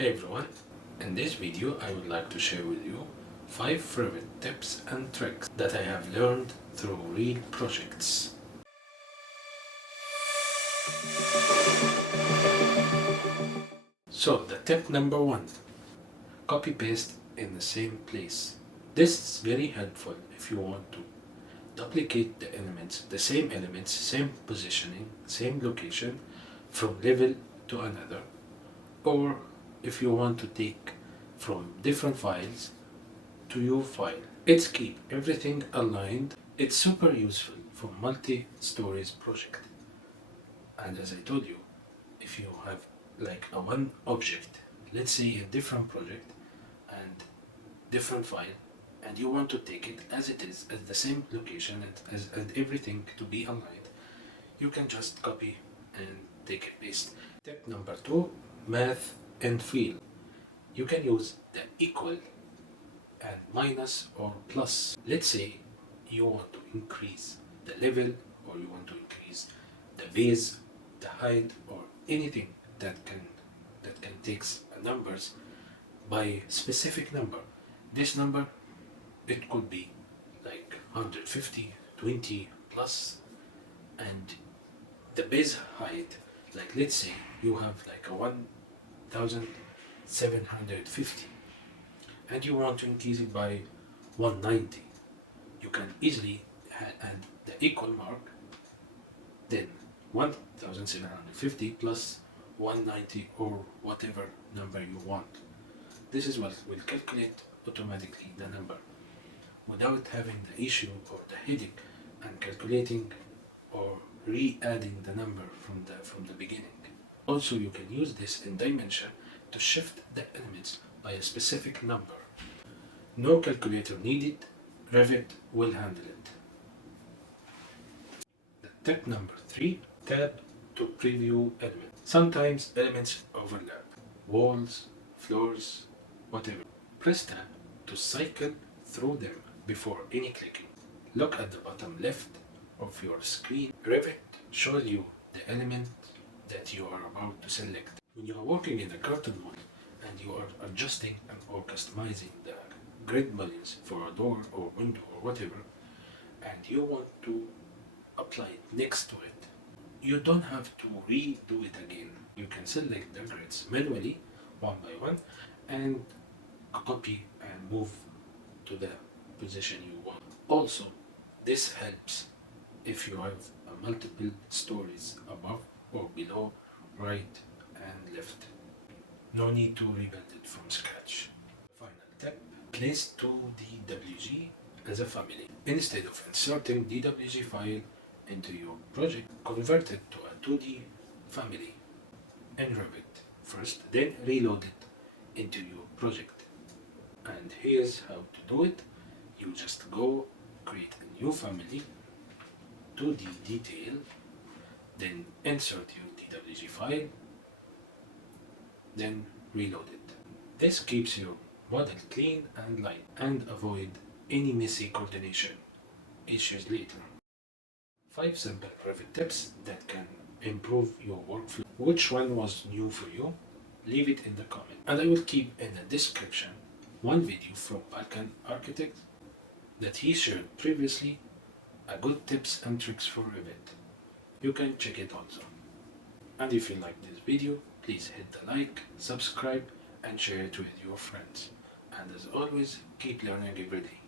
Hey everyone, in this video I would like to share with you 5 Revit tips and tricks that I have learned through real projects. So the tip number 1, copy paste in the same place. This is very helpful if you want to duplicate the elements, same positioning, same location from level to another, or if you want to take from different files to your file. It's keep everything aligned. It's super useful for multi-stories project. And as I told you, if you have like a one object, let's say a different project and different file, and you want to take it as it is, at the same location and everything to be aligned, you can just copy and take it paste. Tip number 2, math and fill. You can use the equal and minus or plus. Let's say you want to increase the level, or you want to increase the base, the height, or anything that can take numbers by specific number. This number, it could be like 150, 20 plus, and the base height, like let's say you have like a 1750 and you want to increase it by 190. You can easily add the equal mark, then 1750 plus 190 or whatever number you want. This is what will calculate automatically the number without having the issue or the headache and calculating or re-adding the number from the beginning. Also, you can use this in dimension to shift the elements by a specific number. No calculator needed, Revit will handle it. The tip number 3, tab to preview elements. Sometimes elements overlap, walls, floors, whatever. Press tab to cycle through them before any clicking. Look at the bottom left of your screen. Revit shows you the element that you are about to select. When you are working in a curtain model and you are adjusting or customizing the grid mullions for a door or window or whatever, and you want to apply it next to it, you don't have to redo it again. You can select the grids manually, one by one, and copy and move to the position you want. Also, this helps if you have multiple stories above or below, right and left. No need to rebuild it from scratch. Final tip, place 2DWG as a family. Instead of inserting DWG file into your project, convert it to a 2D family in Revit first, then reload it into your project. And here's how to do it. You just go create a new family, 2D detail, then insert your DWG file, then reload it. This keeps your model clean and light and avoid any messy coordination issues later. 5 simple Revit tips that can improve your workflow. Which one was new for you? Leave it in the comment. And I will keep in the description one video from Balkan Architect that he shared previously, a good tips and tricks for Revit. You can check it also. And if you like this video, please hit the like, subscribe, and share it with your friends. And as always, keep learning every day.